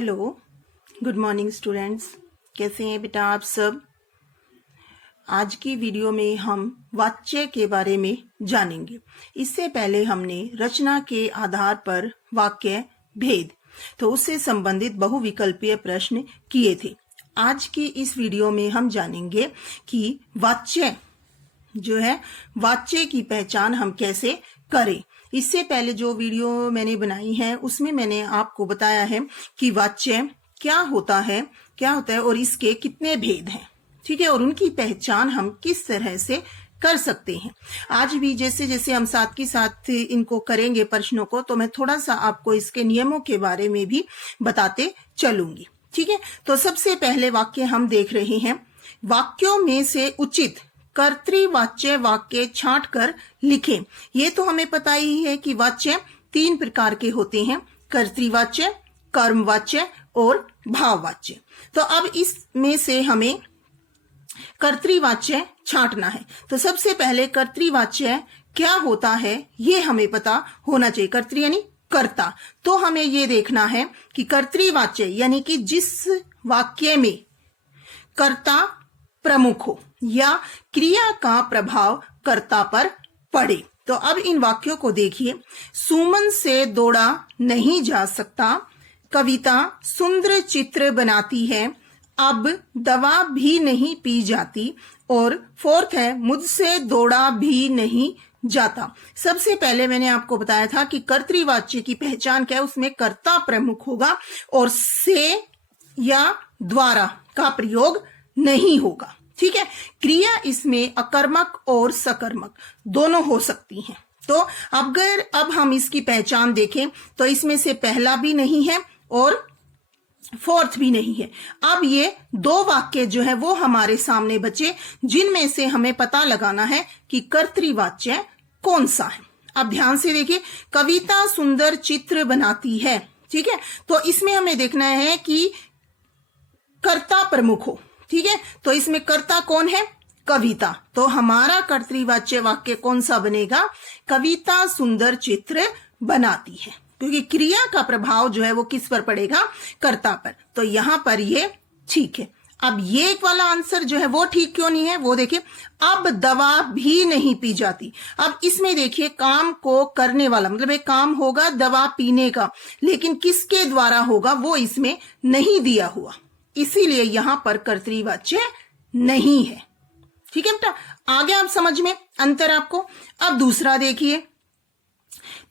Hello, good morning students. कैसे हैं बेटा आप सब। आज की वीडियो में हम वाच्य के बारे में जानेंगे। इससे पहले हमने रचना के आधार पर वाक्य भेद तो उससे संबंधित बहुविकल्पीय प्रश्न किए थे। आज की इस वीडियो में हम जानेंगे कि वाच्य जो है वाच्य की पहचान हम कैसे करें। इससे पहले जो वीडियो मैंने बनाई है उसमें मैंने आपको बताया है कि वाच्य क्या होता है और इसके कितने भेद हैं, ठीक है, और उनकी पहचान हम किस तरह से कर सकते हैं। आज भी जैसे जैसे हम साथ के साथ इनको करेंगे प्रश्नों को, तो मैं थोड़ा सा आपको इसके नियमों के बारे में भी बताते चलूंगी, ठीक है। तो सबसे पहले वाक्य हम देख रहे हैं। वाक्यों में से उचित कर्तृवाच्य वाक्य छांट कर लिखें। ये तो हमें पता ही है कि वाच्य 3 प्रकार के होते हैं, कर्तृवाच्य, कर्मवाच्य और भाववाच्य। तो अब इसमें से हमें कर्तृवाच्य छांटना है। तो सबसे पहले कर्तृवाच्य क्या होता है ये हमें पता होना चाहिए। कर्तृ यानी कर्ता। तो हमें ये देखना है कि कर्तृवाच्य यानी कि जिस वाक्य में कर्ता प्रमुख हो या क्रिया का प्रभाव कर्ता पर पड़े। तो अब इन वाक्यों को देखिए। सुमन से दौड़ा नहीं जा सकता, कविता सुंदर चित्र बनाती है, अब दवा भी नहीं पी जाती, और फोर्थ है मुझसे दौड़ा भी नहीं जाता। सबसे पहले मैंने आपको बताया था कि कर्तृवाच्य की पहचान क्या है, उसमें कर्ता प्रमुख होगा और से या द्वारा का प्रयोग नहीं होगा, ठीक है। क्रिया इसमें अकर्मक और सकर्मक दोनों हो सकती हैं। तो अगर अब हम इसकी पहचान देखें तो इसमें से पहला भी नहीं है और फोर्थ भी नहीं है। अब ये 2 वाक्य जो है वो हमारे सामने बचे, जिनमें से हमें पता लगाना है कि कर्तृवाच्य कौन सा है। अब ध्यान से देखिए, कविता सुंदर चित्र बनाती है, ठीक है। तो इसमें हमें देखना है कि कर्ता प्रमुख हो, ठीक है। तो इसमें कर्ता कौन है? कविता। तो हमारा कर्तृवाच्य वाक्य कौन सा बनेगा? कविता सुंदर चित्र बनाती है, क्योंकि क्रिया का प्रभाव जो है वो किस पर पड़ेगा? कर्ता पर। तो यहां पर ये ठीक है। अब ये एक वाला आंसर जो है वो ठीक क्यों नहीं है वो देखिए। अब दवा भी नहीं पी जाती। अब इसमें देखिए काम को करने वाला मतलब एक काम होगा दवा पीने का, लेकिन किसके द्वारा होगा वो इसमें नहीं दिया हुआ, इसीलिए यहां पर कर्तृवाच्य नहीं है, ठीक है बेटा। आगे आप समझ में अंतर आपको। अब दूसरा देखिए,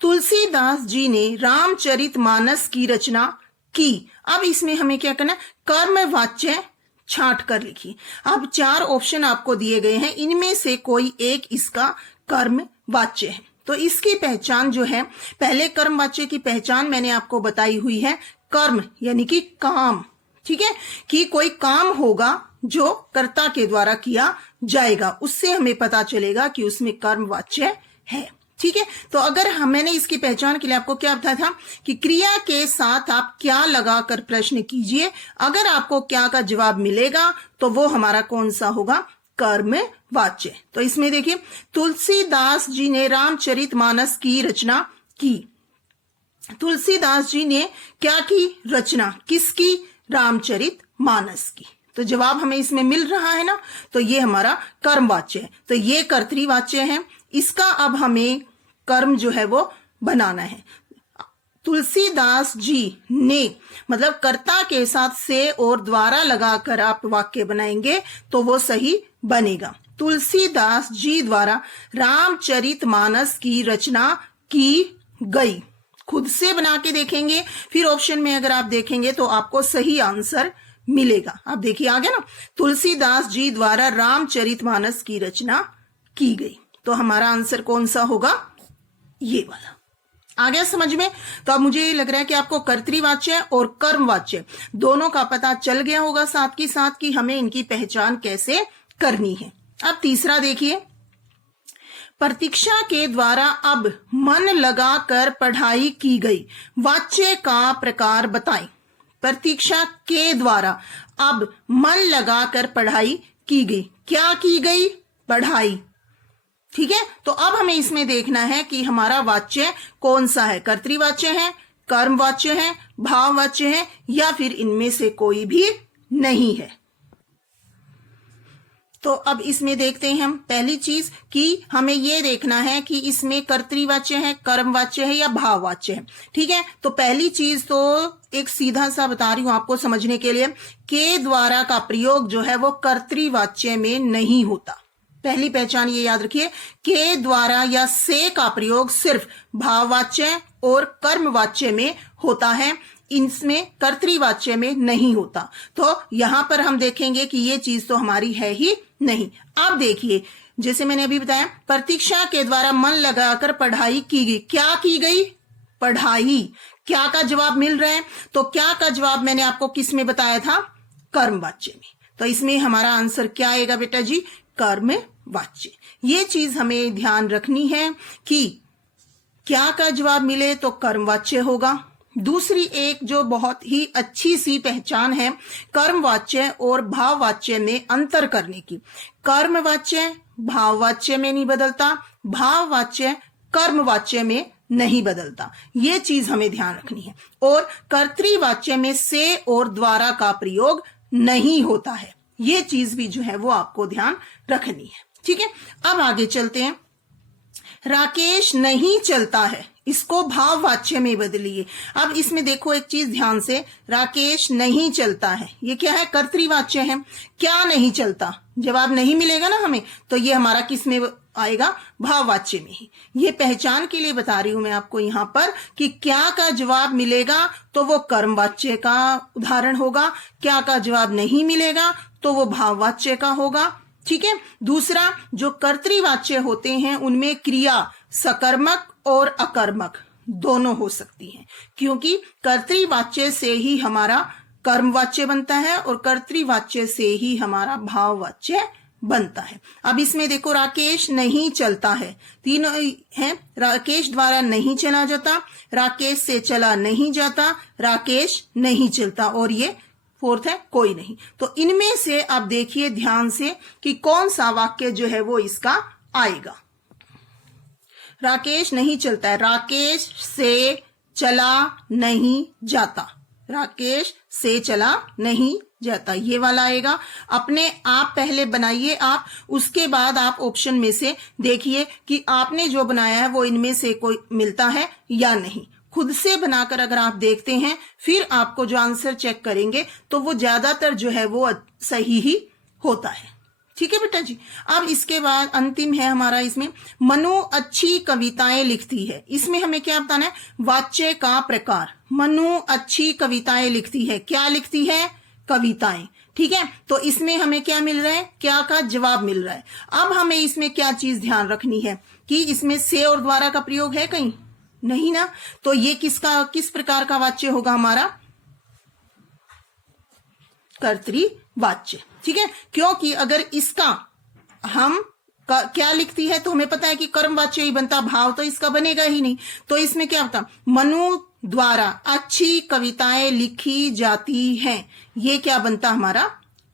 तुलसीदास जी ने रामचरितमानस की रचना की। अब इसमें हमें क्या करना है? कर्मवाच्य छांट कर लिखिए। अब 4 ऑप्शन आपको दिए गए हैं, इनमें से कोई एक इसका कर्मवाच्य है। तो इसकी पहचान जो है, पहले कर्मवाच्य की पहचान मैंने आपको बताई हुई है। कर्म यानी कि काम, ठीक है, कि कोई काम होगा जो कर्ता के द्वारा किया जाएगा, उससे हमें पता चलेगा कि उसमें कर्मवाच्य है, ठीक है। तो अगर मैंने इसकी पहचान के लिए आपको क्या बताया था कि क्रिया के साथ आप क्या लगाकर प्रश्न कीजिए। अगर आपको क्या का जवाब मिलेगा तो वो हमारा कौन सा होगा? कर्मवाच्य। तो इसमें देखिए, तुलसीदास जी ने रामचरितमानस की रचना की। तुलसीदास जी ने क्या की? रचना। किसकी? रामचरितमानस की। तो जवाब हमें इसमें मिल रहा है ना, तो ये हमारा कर्मवाच्य है। तो ये कर्तृवाच्य है। इसका अब हमें कर्म जो है वो बनाना है। तुलसीदास जी ने मतलब कर्ता के साथ से और द्वारा लगाकर आप वाक्य बनाएंगे तो वो सही बनेगा। तुलसीदास जी द्वारा रामचरितमानस की रचना की गई। खुद से बना के देखेंगे, फिर ऑप्शन में अगर आप देखेंगे तो आपको सही आंसर मिलेगा। आप देखिए आ गया ना, तुलसीदास जी द्वारा रामचरितमानस की रचना की गई। तो हमारा आंसर कौन सा होगा? ये वाला। आ गया समझ में। तो अब मुझे लग रहा है कि आपको कर्तृवाच्य और कर्मवाच्य दोनों का पता चल गया होगा साथ के साथ कि हमें इनकी पहचान कैसे करनी है। अब तीसरा देखिए, प्रतीक्षा के द्वारा अब मन लगाकर पढ़ाई की गई, वाच्य का प्रकार बताएं। प्रतीक्षा के द्वारा अब मन लगाकर पढ़ाई की गई। क्या की गई? पढ़ाई, ठीक है। तो अब हमें इसमें देखना है कि हमारा वाच्य कौन सा है, कर्तृवाच्य है, कर्मवाच्य है, भाववाच्य है, या फिर इनमें से कोई भी नहीं है। तो अब इसमें देखते हैं हम पहली चीज कि हमें यह देखना है कि इसमें कर्तृवाच्य है, कर्मवाच्य है या भाववाच्य है। ठीक है, तो पहली चीज तो एक सीधा सा बता रही हूं आपको समझने के लिए, के द्वारा का प्रयोग जो है वो कर्तृवाच्य में नहीं होता। पहली पहचान ये याद रखिए, के द्वारा या से का प्रयोग सिर्फ भाववाच्य और कर्मवाच्य में होता है, इसमें कर्तृवाच्य में नहीं होता। तो यहां पर हम देखेंगे कि ये चीज तो हमारी है ही नहीं। अब देखिए, जैसे मैंने अभी बताया, प्रतीक्षा के द्वारा मन लगाकर पढ़ाई की गई। क्या की गई? पढ़ाई। क्या का जवाब मिल रहा है? तो क्या का जवाब मैंने आपको किस में बताया था? कर्मवाच्य में। तो इसमें हमारा आंसर क्या आएगा बेटा जी? कर्मवाच्य। ये चीज हमें ध्यान रखनी है कि क्या का जवाब मिले तो कर्मवाच्य होगा। दूसरी एक जो बहुत ही अच्छी सी पहचान है कर्मवाच्य और भाववाच्य में अंतर करने की। कर्मवाच्य भाववाच्य में नहीं बदलता, भाववाच्य कर्मवाच्य में नहीं बदलता। ये चीज हमें ध्यान रखनी है। और कर्तृवाच्य में से और द्वारा का प्रयोग नहीं होता है। ये चीज भी जो है वो आपको ध्यान रखनी है। ठीक है, अब आगे चलते हैं। राकेश नहीं चलता है, इसको भाववाच्य में बदलिए। अब इसमें देखो एक चीज ध्यान से, राकेश नहीं चलता है, ये क्या है? कर्तृवाच्य है। क्या नहीं चलता? जवाब नहीं मिलेगा ना हमें, तो ये हमारा किस में आएगा? भाववाच्य में ही। ये पहचान के लिए बता रही हूं मैं आपको यहां पर कि क्या का जवाब मिलेगा तो वो कर्मवाच्य का उदाहरण होगा, क्या का जवाब नहीं मिलेगा तो वो भाववाच्य का होगा। ठीक है, दूसरा जो कर्तृवाच्य होते हैं उनमें क्रिया सकर्मक और अकर्मक दोनों हो सकती हैं, क्योंकि कर्तृवाच्य से ही हमारा कर्मवाच्य बनता है और कर्तृवाच्य से ही हमारा भाववाच्य बनता है। अब इसमें देखो, राकेश नहीं चलता है, तीनों है। राकेश द्वारा नहीं चला जाता, राकेश से चला नहीं जाता, राकेश नहीं चलता, और ये फोर्थ है कोई नहीं। तो इनमें से अब देखिए ध्यान से कि कौन सा वाक्य जो है वो इसका आएगा। राकेश नहीं चलता है, राकेश से चला नहीं जाता, राकेश से चला नहीं जाता, ये वाला आएगा। अपने आप पहले बनाइए आप, उसके बाद आप ऑप्शन में से देखिए कि आपने जो बनाया है वो इनमें से कोई मिलता है या नहीं। खुद से बनाकर अगर आप देखते हैं फिर आपको जो आंसर चेक करेंगे तो वो ज्यादातर जो है वो सही ही होता है। ठीक है बेटा जी। अब इसके बाद अंतिम है हमारा इसमें, मनु अच्छी कविताएं लिखती है। इसमें हमें क्या बताना है? वाच्य का प्रकार। मनु अच्छी कविताएं लिखती है, क्या लिखती है? कविताएं। ठीक है, तो इसमें हमें क्या मिल रहा है? क्या का जवाब मिल रहा है। अब हमें इसमें क्या चीज ध्यान रखनी है कि इसमें से और द्वारा का प्रयोग है कहीं? नहीं ना, तो ये किस प्रकार का वाच्य होगा हमारा? कर्तृवाच्य। ठीक है, क्योंकि अगर इसका हम क्या लिखती है तो हमें पता है कि कर्मवाच्य ही बनता, भाव तो इसका बनेगा ही नहीं। तो इसमें क्या होता? मनु द्वारा अच्छी कविताएं लिखी जाती हैं, ये क्या बनता हमारा?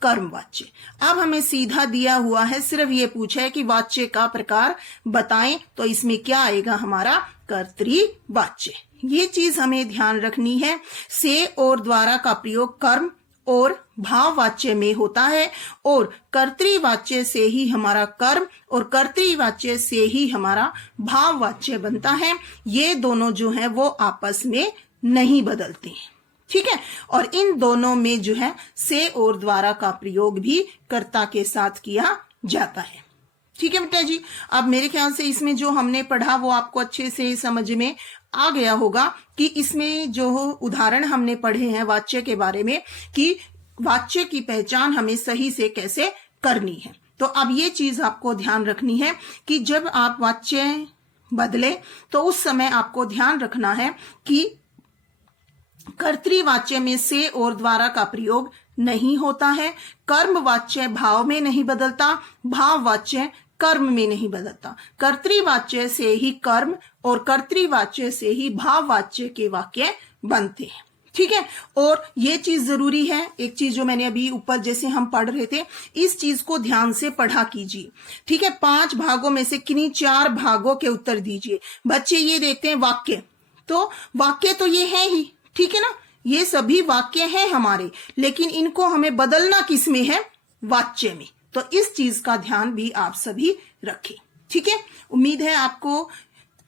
कर्मवाच्य। अब हमें सीधा दिया हुआ है, सिर्फ ये पूछा है कि वाच्य का प्रकार बताएं, तो इसमें क्या आएगा हमारा? कर्तृवाच्य। ये चीज हमें ध्यान रखनी है। से और द्वारा का प्रयोग कर्म और भाववाच्य में होता है और कर्तृवाच्य से ही हमारा कर्म और कर्तृवाच्य से ही हमारा भाववाच्य बनता है। ये दोनों जो है वो आपस में नहीं बदलते हैं। ठीक है, और इन दोनों में जो है से और द्वारा का प्रयोग भी कर्ता के साथ किया जाता है। ठीक है बेटा जी। अब मेरे ख्याल से इसमें जो हमने पढ़ा वो आपको अच्छे से समझ में आ गया होगा कि इसमें जो उदाहरण हमने पढ़े हैं वाच्य के बारे में कि वाच्य की पहचान हमें सही से कैसे करनी है। तो अब ये चीज आपको ध्यान रखनी है कि जब आप वाच्य बदले तो उस समय आपको ध्यान रखना है कि कर्तृवाच्य में से और द्वारा का प्रयोग नहीं होता है, कर्मवाच्य भाव में नहीं बदलता, भाववाच्य कर्म में नहीं बदलता। कर्तृवाच्य से ही कर्म और कर्तृवाच्य से ही भाववाच्य के वाक्य बनते हैं। ठीक है, और ये चीज जरूरी है, एक चीज जो मैंने अभी ऊपर जैसे हम पढ़ रहे थे, इस चीज को ध्यान से पढ़ा कीजिए। ठीक है, 5 भागों में से किन्हीं 4 भागों के उत्तर दीजिए। बच्चे ये देखते हैं वाक्य तो वाक्य तो ये है ही, ठीक है ना, ये सभी वाक्य हैं हमारे, लेकिन इनको हमें बदलना किस में है, वाच्य में। तो इस चीज का ध्यान भी आप सभी रखें, ठीक है। उम्मीद है आपको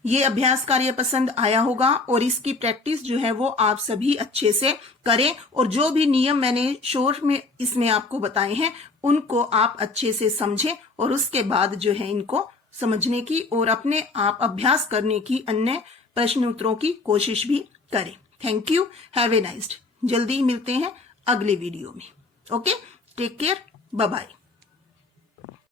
ये अभ्यास कार्य पसंद आया होगा और इसकी प्रैक्टिस जो है वो आप सभी अच्छे से करें, और जो भी नियम मैंने शोर में इसमें आपको बताए हैं उनको आप अच्छे से समझें, और उसके बाद जो है इनको समझने की और अपने आप अभ्यास करने की अन्य प्रश्न उत्तरों की कोशिश भी करें। Thank you, have a nice day. जल्दी ही मिलते हैं अगले वीडियो में। Okay, take care, bye bye.